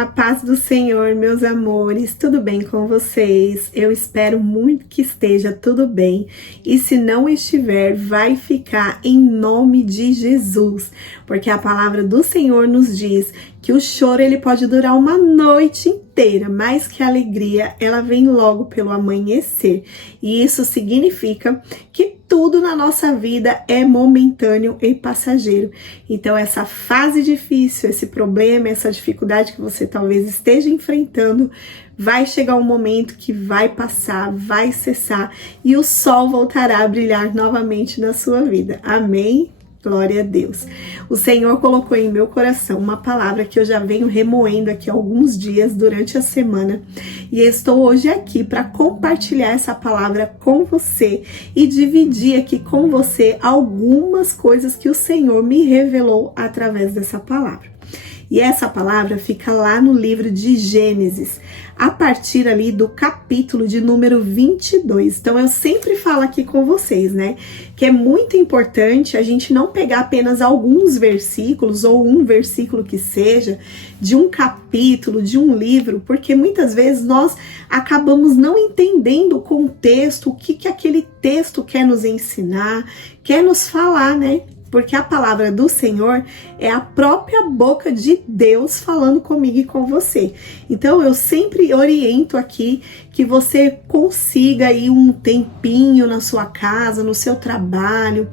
A paz do Senhor, meus amores, tudo bem com vocês? Eu espero muito que esteja tudo bem e se não estiver, vai ficar em nome de Jesus, porque a palavra do Senhor nos diz que o choro ele pode durar uma noite inteira, mas que a alegria ela vem logo pelo amanhecer e isso significa que tudo na nossa vida é momentâneo e passageiro. Então essa fase difícil, esse problema, essa dificuldade que você talvez esteja enfrentando, vai chegar um momento que vai passar, vai cessar e o sol voltará a brilhar novamente na sua vida. Amém? Glória a Deus. O Senhor colocou em meu coração uma palavra que eu já venho remoendo aqui alguns dias durante a semana e estou hoje aqui para compartilhar essa palavra com você e dividir aqui com você algumas coisas que o Senhor me revelou através dessa palavra. E essa palavra fica lá no livro de Gênesis, a partir ali do capítulo de número 22. Então eu sempre falo aqui com vocês, né, que é muito importante a gente não pegar apenas alguns versículos ou um versículo que seja de um capítulo, de um livro, porque muitas vezes nós acabamos não entendendo o contexto, o que aquele texto quer nos ensinar, quer nos falar, né? Porque a palavra do Senhor é a própria boca de Deus falando comigo e com você. Então eu sempre oriento aqui que você consiga aí um tempinho na sua casa, no seu trabalho,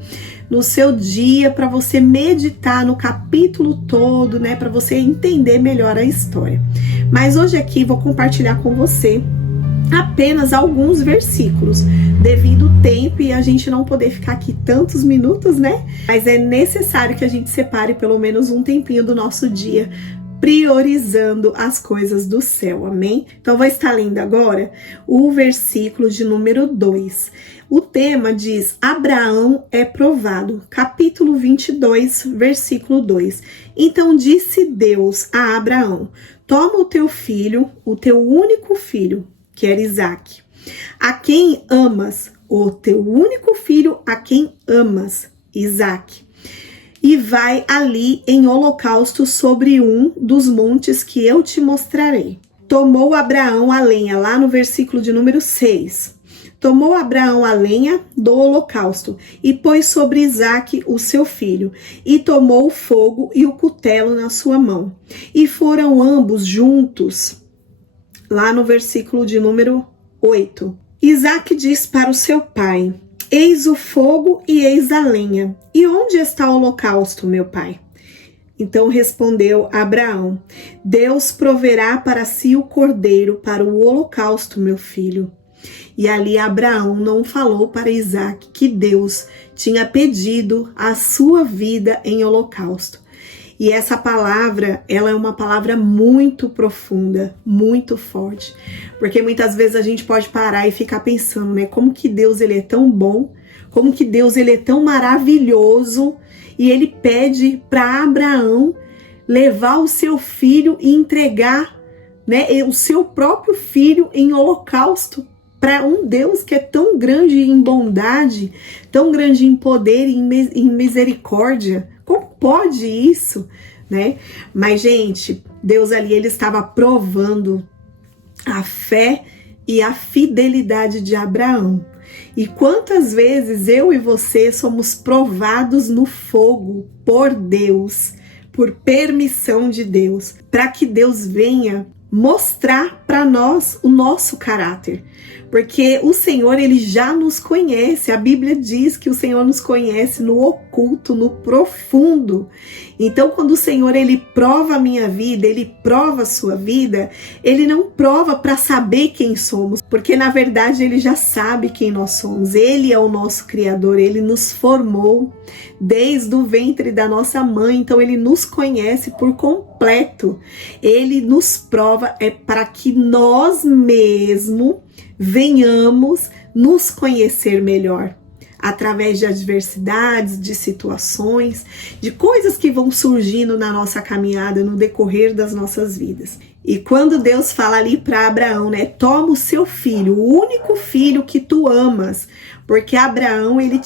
no seu dia, para você meditar no capítulo todo, né? Para você entender melhor a história. Mas hoje aqui vou compartilhar com você apenas alguns versículos, devido ao tempo e a gente não poder ficar aqui tantos minutos, né? Mas é necessário que a gente separe pelo menos um tempinho do nosso dia, priorizando as coisas do céu, amém? Então vou estar lendo agora o versículo de número 2. O tema diz: Abraão é provado, capítulo 22, versículo 2. Então disse Deus a Abraão: toma o teu filho, o teu único filho, que era Isaque, a quem amas, o teu único filho a quem amas, Isaque, e vai ali em holocausto sobre um dos montes que eu te mostrarei. Tomou Abraão a lenha, lá no versículo de número 6. Tomou Abraão a lenha do holocausto e pôs sobre Isaque o seu filho, e tomou o fogo e o cutelo na sua mão, e foram ambos juntos. Lá no versículo de número 8. Isaque diz para o seu pai: eis o fogo e eis a lenha. E onde está o holocausto, meu pai? Então respondeu Abraão: Deus proverá para si o cordeiro para o holocausto, meu filho. E ali Abraão não falou para Isaque que Deus tinha pedido a sua vida em holocausto. E essa palavra, ela é uma palavra muito profunda, muito forte. Porque muitas vezes a gente pode parar e ficar pensando, né? Como que Deus ele é tão bom, como que Deus ele é tão maravilhoso. E ele pede para Abraão levar o seu filho e entregar, né, o seu próprio filho em holocausto para um Deus que é tão grande em bondade, tão grande em poder e em misericórdia. Como pode isso, né? Mas, gente, Deus ali, ele estava provando a fé e a fidelidade de Abraão. E quantas vezes eu e você somos provados no fogo por Deus, por permissão de Deus, para que Deus venha mostrar para nós o nosso caráter. Porque o Senhor, ele já nos conhece. A Bíblia diz que o Senhor nos conhece no oculto, no profundo. Então, quando o Senhor, ele prova a minha vida, ele prova a sua vida, ele não prova para saber quem somos, porque na verdade ele já sabe quem nós somos. Ele é o nosso Criador, ele nos formou desde o ventre da nossa mãe, então ele nos conhece por completo. Ele nos prova para que nós mesmos venhamos nos conhecer melhor, através de adversidades, de situações, de coisas que vão surgindo na nossa caminhada, no decorrer das nossas vidas. E quando Deus fala ali para Abraão, né, toma o seu filho, o único filho que tu amas, porque Abraão ele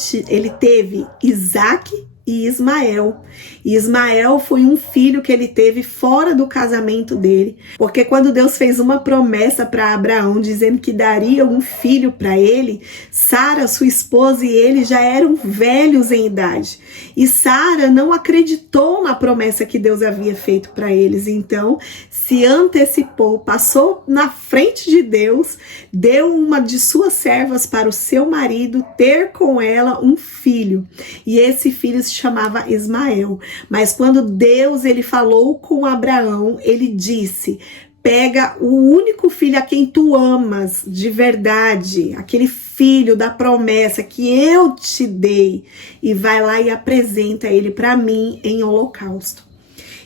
teve Isaque e Ismael. E Ismael foi um filho que ele teve fora do casamento dele, porque quando Deus fez uma promessa para Abraão, dizendo que daria um filho para ele, Sara, sua esposa, e ele já eram velhos em idade. E Sara não acreditou na promessa que Deus havia feito para eles, então se antecipou, passou na frente de Deus, deu uma de suas servas para o seu marido ter com ela um filho. E esse filho se chamava Ismael. Mas quando Deus ele falou com Abraão, ele disse: pega o único filho a quem tu amas de verdade, aquele filho da promessa que eu te dei, e vai lá e apresenta ele para mim em holocausto.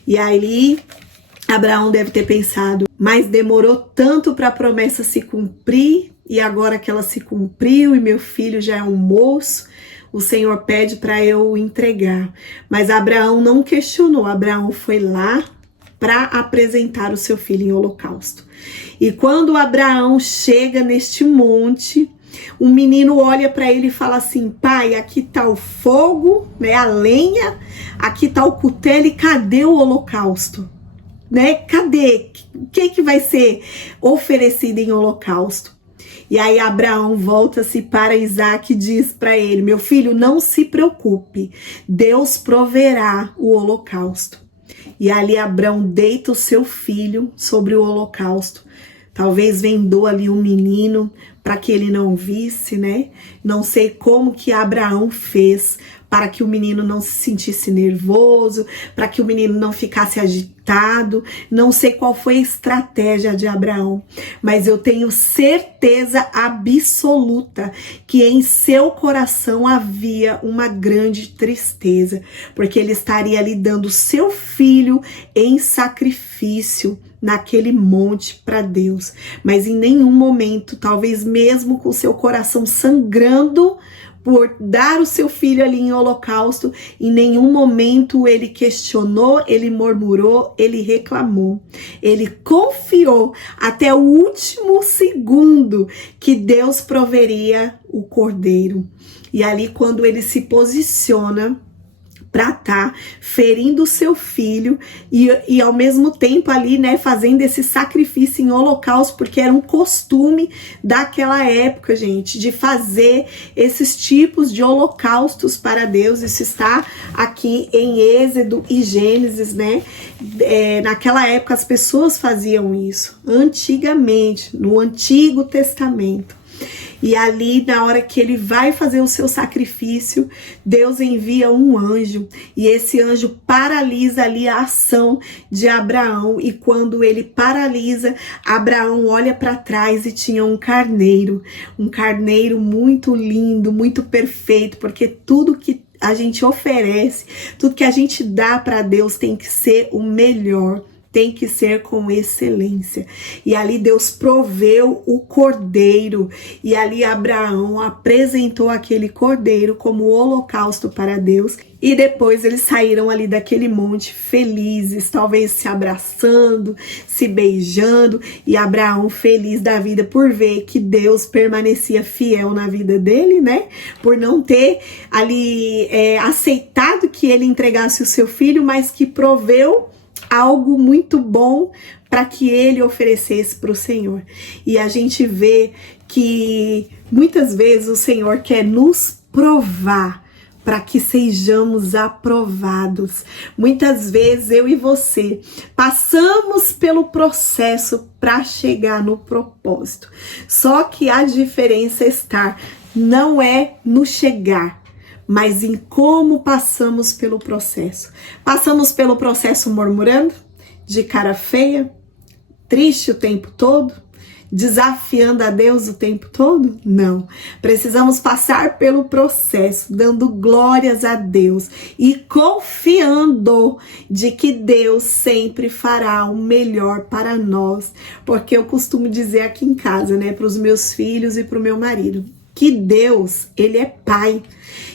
E aí Abraão deve ter pensado, mas demorou tanto para a promessa se cumprir, e agora que ela se cumpriu e meu filho já é um moço, o Senhor pede para eu entregar. Mas Abraão não questionou, Abraão foi lá para apresentar o seu filho em holocausto. E quando Abraão chega neste monte, o menino olha para ele e fala assim: pai, aqui tá o fogo, né, a lenha, aqui tá o cutelo, e cadê o holocausto? Né? Cadê? O que vai ser oferecido em holocausto? E aí Abraão volta-se para Isaac e diz para ele: meu filho, não se preocupe, Deus proverá o holocausto. E ali Abraão deita o seu filho sobre o holocausto. Talvez vendou ali um menino para que ele não visse, né? Não sei como que Abraão fez para que o menino não se sentisse nervoso, para que o menino não ficasse agitado. Não sei qual foi a estratégia de Abraão, mas eu tenho certeza absoluta que em seu coração havia uma grande tristeza, porque ele estaria ali dando seu filho em sacrifício naquele monte para Deus. Mas em nenhum momento, talvez mesmo com seu coração sangrando por dar o seu filho ali em holocausto, em nenhum momento ele questionou, ele murmurou, ele reclamou. Ele confiou até o último segundo que Deus proveria o cordeiro. E ali, quando ele se posiciona para estar ferindo o seu filho e ao mesmo tempo ali, né, fazendo esse sacrifício em holocausto, porque era um costume daquela época, gente, de fazer esses tipos de holocaustos para Deus. Isso está aqui em Êxodo e Gênesis, né? Naquela época as pessoas faziam isso, antigamente, no Antigo Testamento. E ali, na hora que ele vai fazer o seu sacrifício, Deus envia um anjo. E esse anjo paralisa ali a ação de Abraão. E quando ele paralisa, Abraão olha para trás e tinha um carneiro. Um carneiro muito lindo, muito perfeito. Porque tudo que a gente oferece, tudo que a gente dá para Deus tem que ser o melhor. Tem que ser com excelência. E ali Deus proveu o cordeiro. E ali Abraão apresentou aquele cordeiro como holocausto para Deus. E depois eles saíram ali daquele monte felizes, talvez se abraçando, se beijando. E Abraão feliz da vida por ver que Deus permanecia fiel na vida dele, né? Por não ter ali aceitado que ele entregasse o seu filho, mas que proveu algo muito bom para que ele oferecesse para o Senhor. E a gente vê que muitas vezes o Senhor quer nos provar para que sejamos aprovados. Muitas vezes eu e você passamos pelo processo para chegar no propósito. Só que a diferença está não é no chegar, mas em como passamos pelo processo. Passamos pelo processo murmurando, de cara feia, triste o tempo todo, desafiando a Deus o tempo todo? Não. Precisamos passar pelo processo, dando glórias a Deus e confiando de que Deus sempre fará o melhor para nós. Porque eu costumo dizer aqui em casa, né, para os meus filhos e para o meu marido, que Deus, ele é pai.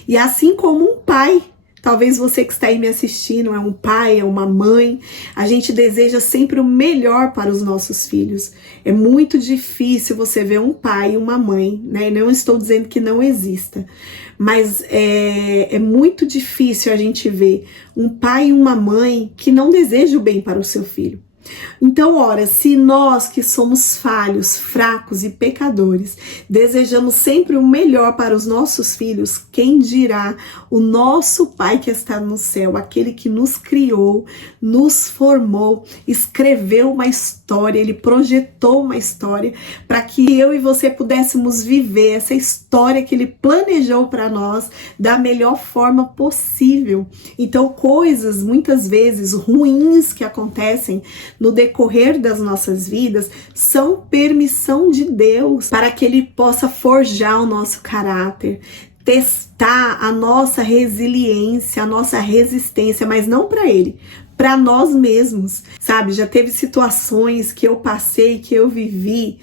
E assim como um pai Talvez você que está aí me assistindo é um pai, é uma mãe. A gente deseja sempre o melhor para os nossos filhos. É muito difícil você ver um pai e uma mãe, né? Não estou dizendo que não exista, mas é muito difícil a gente ver um pai e uma mãe que não desejam o bem para o seu filho. Então, ora, se nós que somos falhos, fracos e pecadores, desejamos sempre o melhor para os nossos filhos, quem dirá o nosso Pai que está no céu, aquele que nos criou, nos formou, escreveu uma história, ele projetou uma história para que eu e você pudéssemos viver essa história que ele planejou para nós da melhor forma possível. Então, coisas muitas vezes ruins que acontecem no decorrer das nossas vidas são permissão de Deus para que ele possa forjar o nosso caráter, testar a nossa resiliência, a nossa resistência, mas não para ele, para nós mesmos, sabe? Já teve situações que eu passei, que eu vivi,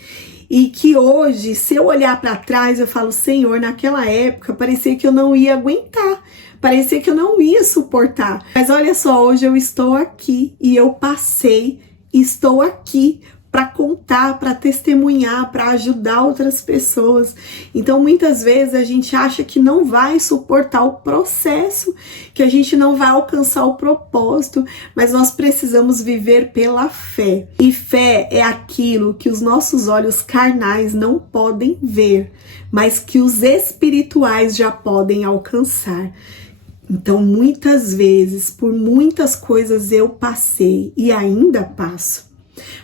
e que hoje, se eu olhar para trás, eu falo, Senhor, naquela época parecia que eu não ia aguentar, parecia que eu não ia suportar. Mas olha só, hoje eu estou aqui e eu passei, estou aqui para contar, para testemunhar, para ajudar outras pessoas. Então, muitas vezes a gente acha que não vai suportar o processo, que a gente não vai alcançar o propósito, mas nós precisamos viver pela fé. E fé é aquilo que os nossos olhos carnais não podem ver, mas que os espirituais já podem alcançar. Então, muitas vezes, por muitas coisas eu passei e ainda passo,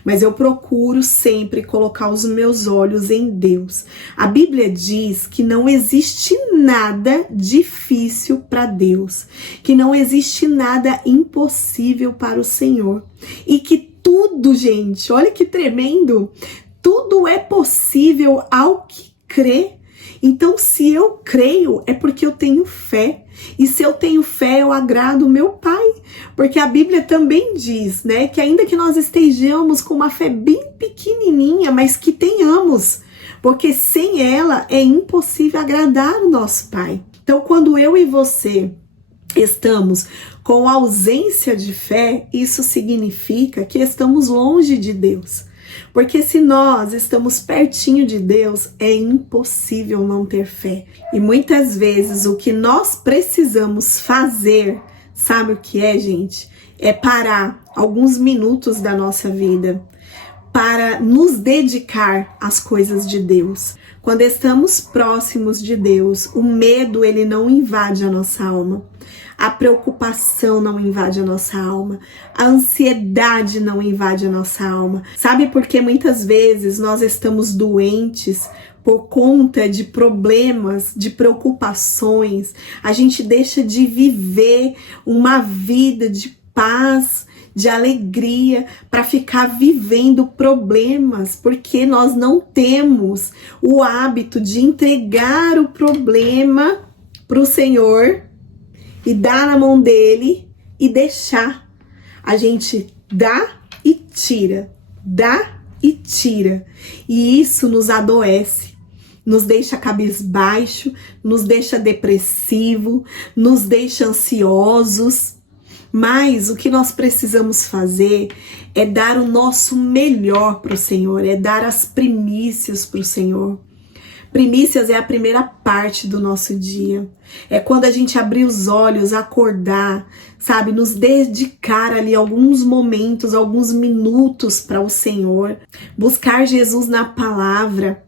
mas eu procuro sempre colocar os meus olhos em Deus. A Bíblia diz que não existe nada difícil para Deus, que não existe nada impossível para o Senhor e que tudo, gente, olha que tremendo, tudo é possível ao que crê. Então, se eu creio, é porque eu tenho fé. E se eu tenho fé, eu agrado o meu Pai. Porque a Bíblia também diz, né, que ainda que nós estejamos com uma fé bem pequenininha, mas que tenhamos. Porque sem ela é impossível agradar o nosso Pai. Então, quando eu e você estamos com ausência de fé, isso significa que estamos longe de Deus. Porque se nós estamos pertinho de Deus, é impossível não ter fé. E muitas vezes o que nós precisamos fazer, sabe o que é, gente? É parar alguns minutos da nossa vida para nos dedicar às coisas de Deus. Quando estamos próximos de Deus, o medo ele não invade a nossa alma. A preocupação não invade a nossa alma, a ansiedade não invade a nossa alma. Sabe por que muitas vezes nós estamos doentes por conta de problemas, de preocupações? A gente deixa de viver uma vida de paz, de alegria, para ficar vivendo problemas, porque nós não temos o hábito de entregar o problema para o Senhor e dar na mão dele e deixar. A gente dá e tira, dá e tira. E isso nos adoece, nos deixa cabisbaixo, nos deixa depressivo, nos deixa ansiosos. Mas o que nós precisamos fazer é dar o nosso melhor para o Senhor, é dar as primícias para o Senhor. Primícias é a primeira parte do nosso dia. É quando a gente abrir os olhos, acordar, sabe? Nos dedicar ali alguns momentos, alguns minutos para o Senhor. Buscar Jesus na palavra.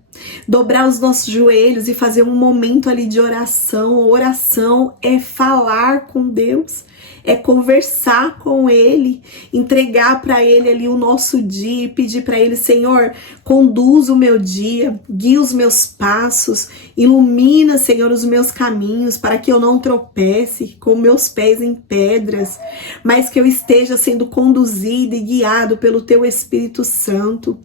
Dobrar os nossos joelhos e fazer um momento ali de oração. Oração é falar com Deus. É conversar com Ele, entregar para Ele ali o nosso dia e pedir para Ele, Senhor, conduz o meu dia, guia os meus passos, ilumina, Senhor, os meus caminhos, para que eu não tropece com meus pés em pedras, mas que eu esteja sendo conduzido e guiado pelo Teu Espírito Santo.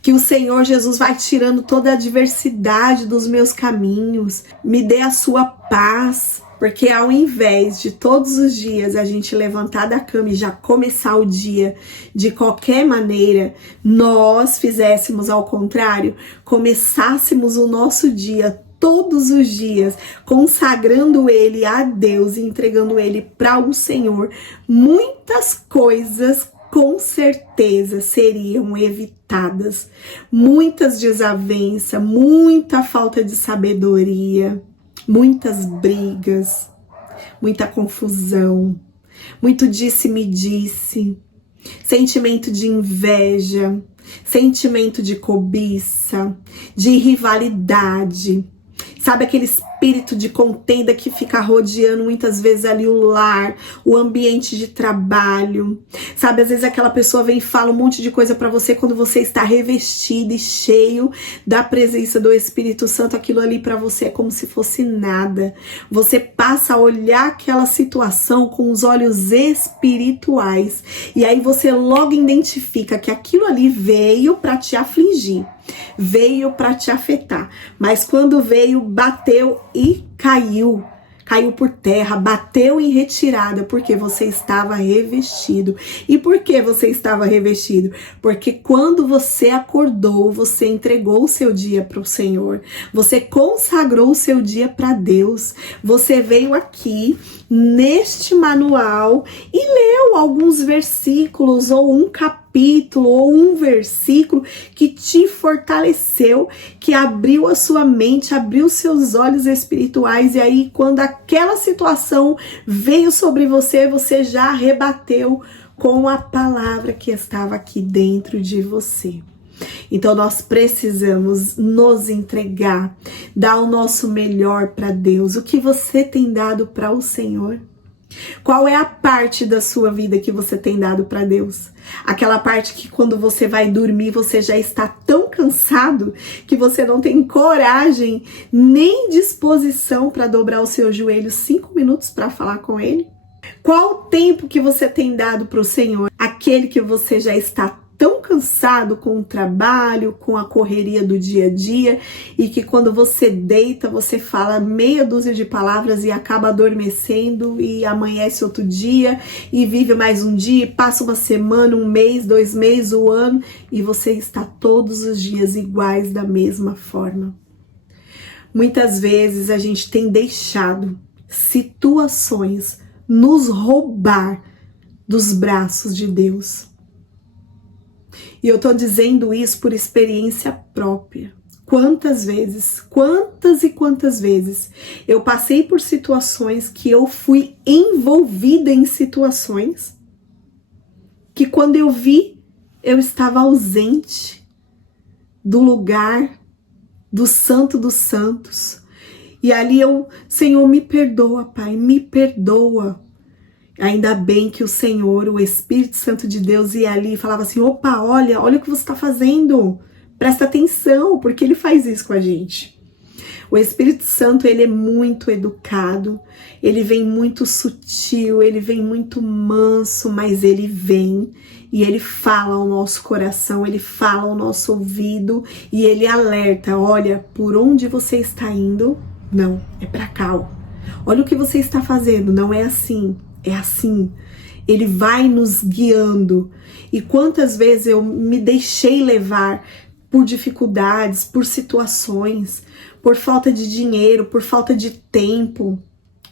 Que o Senhor Jesus vai tirando toda a adversidade dos meus caminhos, me dê a sua paz. Porque ao invés de todos os dias a gente levantar da cama e já começar o dia de qualquer maneira, nós fizéssemos ao contrário, começássemos o nosso dia todos os dias, consagrando ele a Deus e entregando ele para o Senhor, muitas coisas com certeza seriam evitadas. Muitas desavenças, muita falta de sabedoria, muitas brigas, muita confusão, muito disse-me-disse, sentimento de inveja, sentimento de cobiça, de rivalidade. Sabe aquele espírito de contenda que fica rodeando muitas vezes ali o lar, o ambiente de trabalho. Sabe, às vezes aquela pessoa vem e fala um monte de coisa pra você quando você está revestido e cheio da presença do Espírito Santo. Aquilo ali pra você é como se fosse nada. Você passa a olhar aquela situação com os olhos espirituais. E aí você logo identifica que aquilo ali veio pra te afligir. Veio para te afetar, mas quando veio, bateu e caiu por terra, bateu em retirada, porque você estava revestido. E por que você estava revestido? Porque quando você acordou, você entregou o seu dia para o Senhor, você consagrou o seu dia para Deus, você veio aqui neste manual e leu alguns versículos ou um capítulo ou um versículo que te fortaleceu, que abriu a sua mente, abriu seus olhos espirituais, e aí quando aquela situação veio sobre você, você já rebateu com a palavra que estava aqui dentro de você. Então nós precisamos nos entregar, dar o nosso melhor para Deus. O que você tem dado para o Senhor? Qual é a parte da sua vida que você tem dado para Deus? Aquela parte que quando você vai dormir, você já está tão cansado que você não tem coragem nem disposição para dobrar o seu joelho 5 minutos para falar com Ele? Qual o tempo que você tem dado para o Senhor? Aquele que você já está tão cansado com o trabalho, com a correria do dia a dia, e que quando você deita, você fala meia dúzia de palavras e acaba adormecendo e amanhece outro dia e vive mais um dia, passa uma semana, um mês, 2 meses, um ano, e você está todos os dias iguais da mesma forma. Muitas vezes a gente tem deixado situações nos roubar dos braços de Deus. E eu tô dizendo isso por experiência própria. Quantas e quantas vezes eu passei por situações que eu fui envolvida em situações que quando eu vi, eu estava ausente do lugar do Santo dos Santos. E ali Senhor, me perdoa, Pai, me perdoa. Ainda bem que o Senhor, o Espírito Santo de Deus, ia ali e falava assim, opa, olha o que você está fazendo, presta atenção, porque Ele faz isso com a gente. O Espírito Santo, ele é muito educado, ele vem muito sutil, ele vem muito manso, mas ele vem e ele fala ao nosso coração, ele fala ao nosso ouvido e ele alerta, olha, por onde você está indo? Não, é para cá, ó. Olha o que você está fazendo, não é assim. É assim, Ele vai nos guiando. E quantas vezes eu me deixei levar por dificuldades, por situações, por falta de dinheiro, por falta de tempo,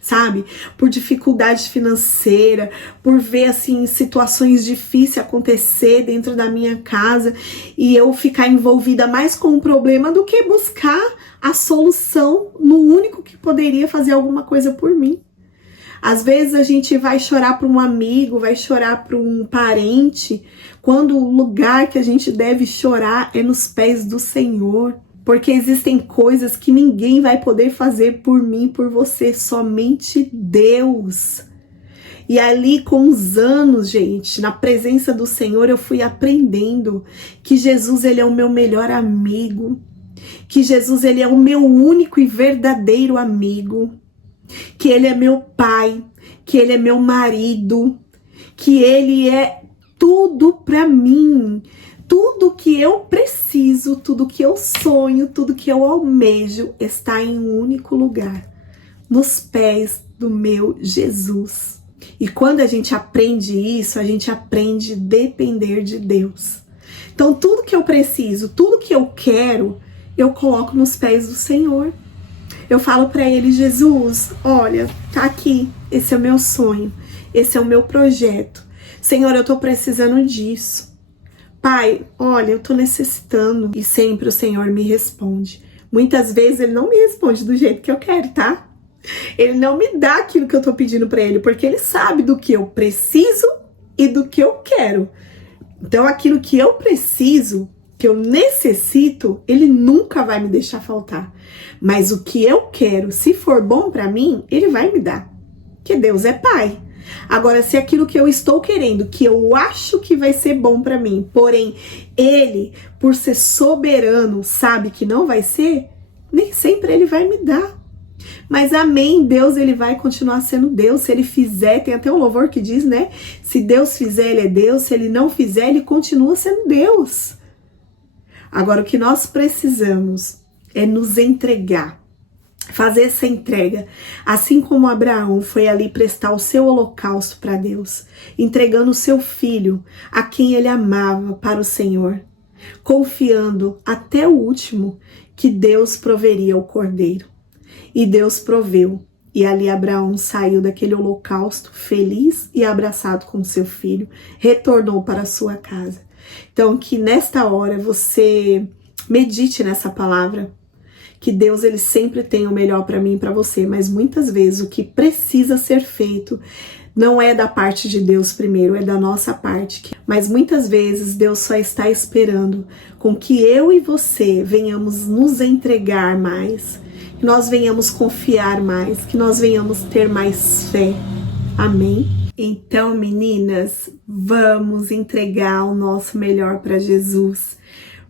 sabe? Por dificuldade financeira, por ver assim situações difíceis acontecer dentro da minha casa e eu ficar envolvida mais com o problema do que buscar a solução no único que poderia fazer alguma coisa por mim. Às vezes a gente vai chorar para um amigo, vai chorar para um parente, quando o lugar que a gente deve chorar é nos pés do Senhor. Porque existem coisas que ninguém vai poder fazer por mim, por você, somente Deus. E ali com os anos, gente, na presença do Senhor, eu fui aprendendo que Jesus, Ele é o meu melhor amigo. Que Jesus, Ele é o meu único e verdadeiro amigo. Que Ele é meu pai, que Ele é meu marido, que Ele é tudo para mim, tudo que eu preciso, tudo que eu sonho, tudo que eu almejo está em um único lugar, nos pés do meu Jesus. E quando a gente aprende isso, a gente aprende a depender de Deus. Então tudo que eu preciso, tudo que eu quero, eu coloco nos pés do Senhor. Eu falo para ele: Jesus, olha, tá aqui, esse é o meu sonho, esse é o meu projeto. Senhor, eu tô precisando disso. Pai, olha, eu tô necessitando. E sempre o Senhor me responde. Muitas vezes ele não me responde do jeito que eu quero, tá? Ele não me dá aquilo que eu tô pedindo para ele, porque ele sabe do que eu preciso e do que eu quero. Então, aquilo que eu preciso, que eu necessito, ele nunca vai me deixar faltar. Mas o que eu quero, se for bom para mim, ele vai me dar. Porque Deus é Pai. Agora, se aquilo que eu estou querendo, que eu acho que vai ser bom para mim, porém, ele, por ser soberano, sabe que não vai ser, nem sempre ele vai me dar. Mas amém, Deus, ele vai continuar sendo Deus. Se ele fizer, tem até um louvor que diz, né? Se Deus fizer, ele é Deus. Se ele não fizer, ele continua sendo Deus. Agora, o que nós precisamos é nos entregar, fazer essa entrega, assim como Abraão foi ali prestar o seu holocausto para Deus, entregando o seu filho, a quem ele amava, para o Senhor, confiando até o último que Deus proveria o cordeiro. E Deus proveu, e ali Abraão saiu daquele holocausto feliz e abraçado com seu filho, retornou para a sua casa. Então, que nesta hora você medite nessa palavra, que Deus, ele sempre tem o melhor para mim e para você, mas muitas vezes o que precisa ser feito não é da parte de Deus primeiro, é da nossa parte. Mas muitas vezes Deus só está esperando com que eu e você venhamos nos entregar mais, que nós venhamos confiar mais, que nós venhamos ter mais fé. Amém? Então, meninas, vamos entregar o nosso melhor para Jesus,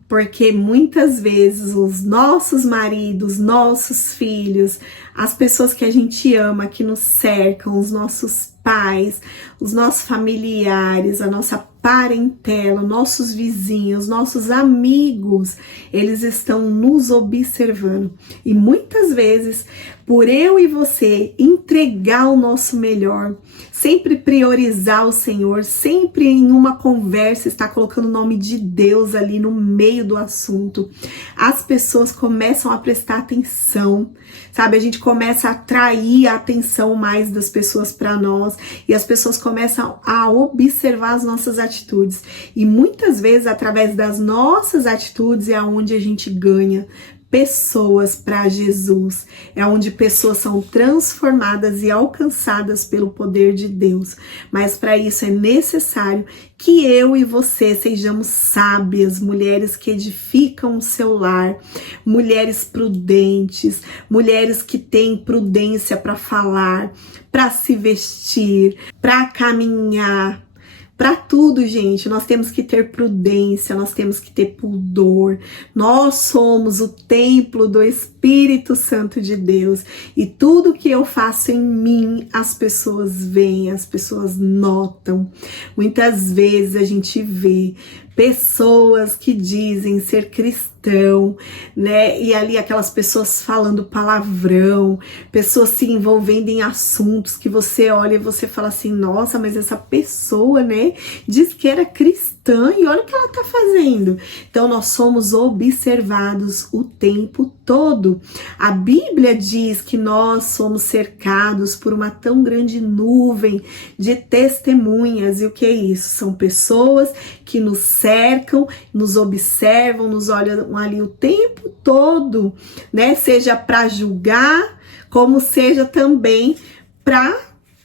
porque muitas vezes os nossos maridos, nossos filhos, as pessoas que a gente ama, que nos cercam, os nossos pais, os nossos familiares, a nossa parentela, nossos vizinhos, nossos amigos, eles estão nos observando. E muitas vezes, por eu e você entregar o nosso melhor, sempre priorizar o Senhor, sempre em uma conversa estar colocando o nome de Deus ali no meio do assunto, as pessoas começam a prestar atenção, sabe? A gente começa a atrair a atenção mais das pessoas para nós e as pessoas começam a observar as nossas atitudes. E muitas vezes, através das nossas atitudes, é onde a gente ganha pessoas para Jesus, é onde pessoas são transformadas e alcançadas pelo poder de Deus. Mas para isso é necessário que eu e você sejamos sábias, mulheres que edificam o seu lar, mulheres prudentes, mulheres que têm prudência para falar, para se vestir, para caminhar. Para tudo, gente, nós temos que ter prudência, nós temos que ter pudor. Nós somos o templo do Espírito Santo de Deus. E tudo que eu faço em mim, as pessoas veem, as pessoas notam. Muitas vezes a gente vê pessoas que dizem ser cristão, né? E ali aquelas pessoas falando palavrão, pessoas se envolvendo em assuntos que você olha e você fala assim, nossa, mas essa pessoa, né, diz que era cristã e olha o que ela tá fazendo. Então nós somos observados o tempo todo. A Bíblia diz que nós somos cercados por uma tão grande nuvem de testemunhas. E o que é isso? São pessoas que nos cercam, nos observam, nos olham ali o tempo todo, né? Seja para julgar, como seja também para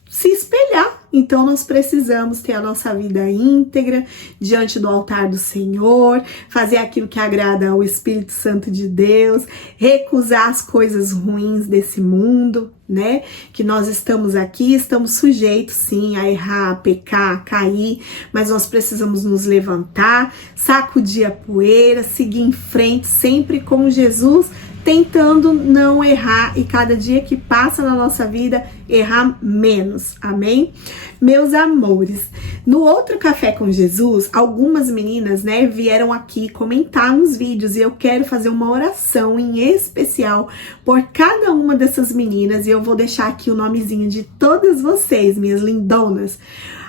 se espelhar. Então nós precisamos ter a nossa vida íntegra diante do altar do Senhor, fazer aquilo que agrada ao Espírito Santo de Deus, recusar as coisas ruins desse mundo, né? Que nós estamos aqui, estamos sujeitos sim a errar, a pecar, a cair, mas nós precisamos nos levantar, sacudir a poeira, seguir em frente sempre com Jesus, tentando não errar e cada dia que passa na nossa vida, errar menos, amém? Meus amores, no outro Café com Jesus, algumas meninas, né, vieram aqui comentar nos vídeos e eu quero fazer uma oração em especial por cada uma dessas meninas e eu vou deixar aqui o nomezinho de todas vocês, minhas lindonas.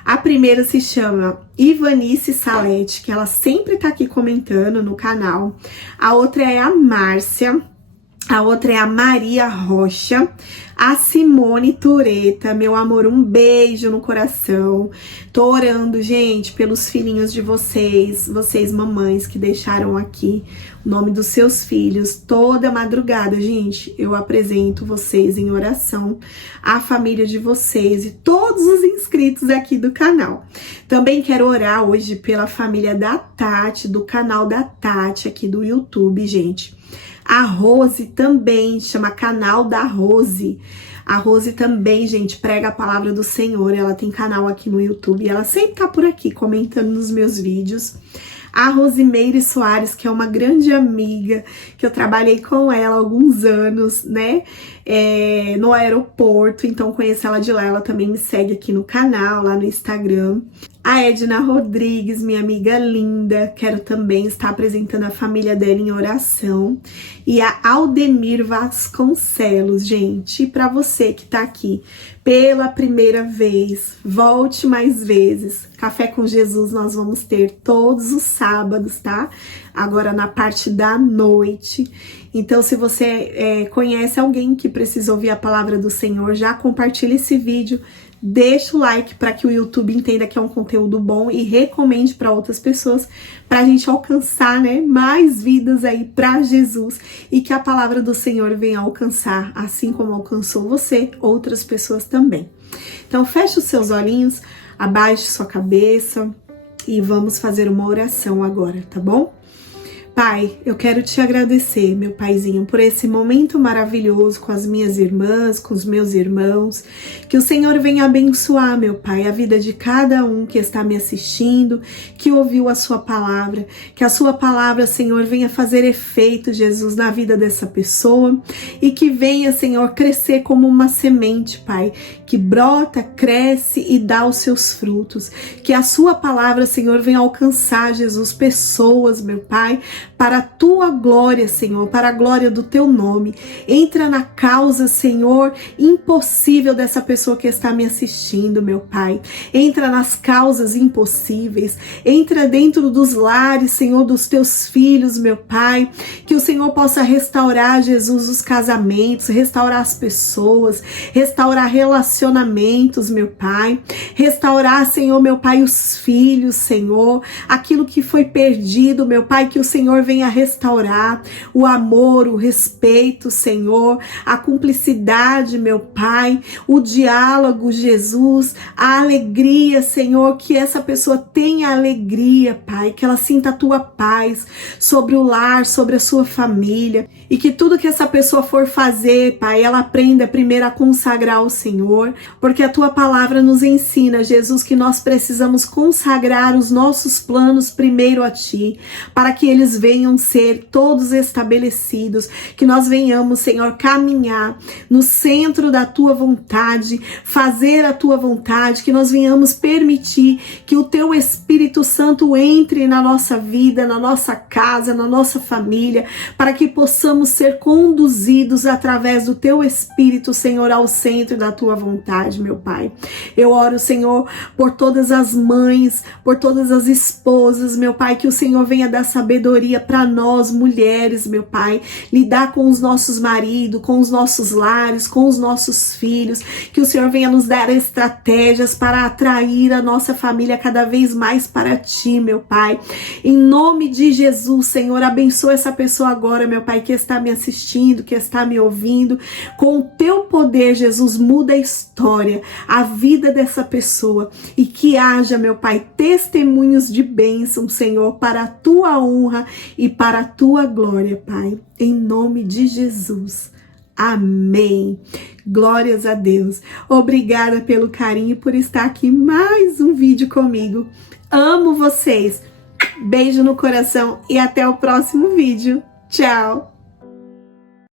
A primeira se chama Ivanice Salete, que ela sempre tá aqui comentando no canal. A outra é a Márcia. A outra é a Maria Rocha. A Simone Tureta, meu amor, um beijo no coração. Tô orando, gente, pelos filhinhos de vocês mamães que deixaram aqui o nome dos seus filhos. Toda madrugada, gente, eu apresento vocês em oração, a família de vocês e todos os inscritos aqui do canal. Também quero orar hoje pela família da Tati, do canal da Tati aqui do YouTube, gente. A Rose também, chama Canal da Rose. A Rose também, gente, prega a palavra do Senhor. Ela tem canal aqui no YouTube e ela sempre tá por aqui comentando nos meus vídeos. A Rosimeire Soares, que é uma grande amiga, que eu trabalhei com ela há alguns anos, né, no aeroporto, então conheço ela de lá. Ela também me segue aqui no canal, lá no Instagram. A Edna Rodrigues, minha amiga linda, quero também estar apresentando a família dela em oração. E a Aldemir Vasconcelos, gente, e para você que tá aqui pela primeira vez, volte mais vezes. Café com Jesus nós vamos ter todos os sábados, tá? Agora na parte da noite. Então, se você conhece alguém que precisa ouvir a palavra do Senhor, já compartilha esse vídeo. Deixa o like para que o YouTube entenda que é um conteúdo bom e recomende para outras pessoas, para a gente alcançar, né, mais vidas aí para Jesus e que a palavra do Senhor venha alcançar, assim como alcançou você, outras pessoas também. Então, feche os seus olhinhos, abaixe sua cabeça e vamos fazer uma oração agora, tá bom? Pai, eu quero te agradecer, meu paizinho, por esse momento maravilhoso com as minhas irmãs, com os meus irmãos. Que o Senhor venha abençoar, meu Pai, a vida de cada um que está me assistindo, que ouviu a sua palavra. Que a sua palavra, Senhor, venha fazer efeito, Jesus, na vida dessa pessoa. E que venha, Senhor, crescer como uma semente, Pai, que brota, cresce e dá os seus frutos. Que a sua palavra, Senhor, venha alcançar, Jesus, pessoas, meu Pai, para a tua glória, Senhor, para a glória do teu nome. Entra na causa, Senhor, impossível dessa pessoa que está me assistindo, meu Pai. Entra nas causas impossíveis. Entra dentro dos lares, Senhor, dos teus filhos, meu Pai. Que o Senhor possa restaurar, Jesus, os casamentos, restaurar as pessoas, restaurar relacionamentos, meu Pai. Restaurar, Senhor, meu Pai, os filhos, Senhor. Aquilo que foi perdido, meu Pai, que o Senhor venha restaurar o amor, o respeito, Senhor, a cumplicidade, meu Pai, o diálogo, Jesus, a alegria, Senhor, que essa pessoa tenha alegria, Pai, que ela sinta a tua paz sobre o lar, sobre a sua família, e que tudo que essa pessoa for fazer, Pai, ela aprenda primeiro a consagrar ao Senhor, porque a tua palavra nos ensina, Jesus, que nós precisamos consagrar os nossos planos primeiro a ti, para que eles venham ser todos estabelecidos, que nós venhamos, Senhor, caminhar no centro da tua vontade, fazer a tua vontade, que nós venhamos permitir que o teu Espírito Santo entre na nossa vida, na nossa casa, na nossa família, para que possamos ser conduzidos através do teu Espírito, Senhor, ao centro da tua vontade, meu Pai. Eu oro, Senhor, por todas as mães, por todas as esposas, meu Pai, que o Senhor venha dar sabedoria para nós, mulheres, meu Pai, lidar com os nossos maridos, com os nossos lares, com os nossos filhos, que o Senhor venha nos dar estratégias para atrair a nossa família cada vez mais para ti, meu Pai. Em nome de Jesus, Senhor, abençoa essa pessoa agora, meu Pai, que está me assistindo, que está me ouvindo. Com o teu poder, Jesus, muda a história, a vida dessa pessoa, e que haja, meu Pai, testemunhos de bênção, Senhor, para a tua honra e para a tua glória, Pai, em nome de Jesus. Amém. Glórias a Deus. Obrigada pelo carinho e por estar aqui mais um vídeo comigo. Amo vocês. Beijo no coração e até o próximo vídeo. Tchau.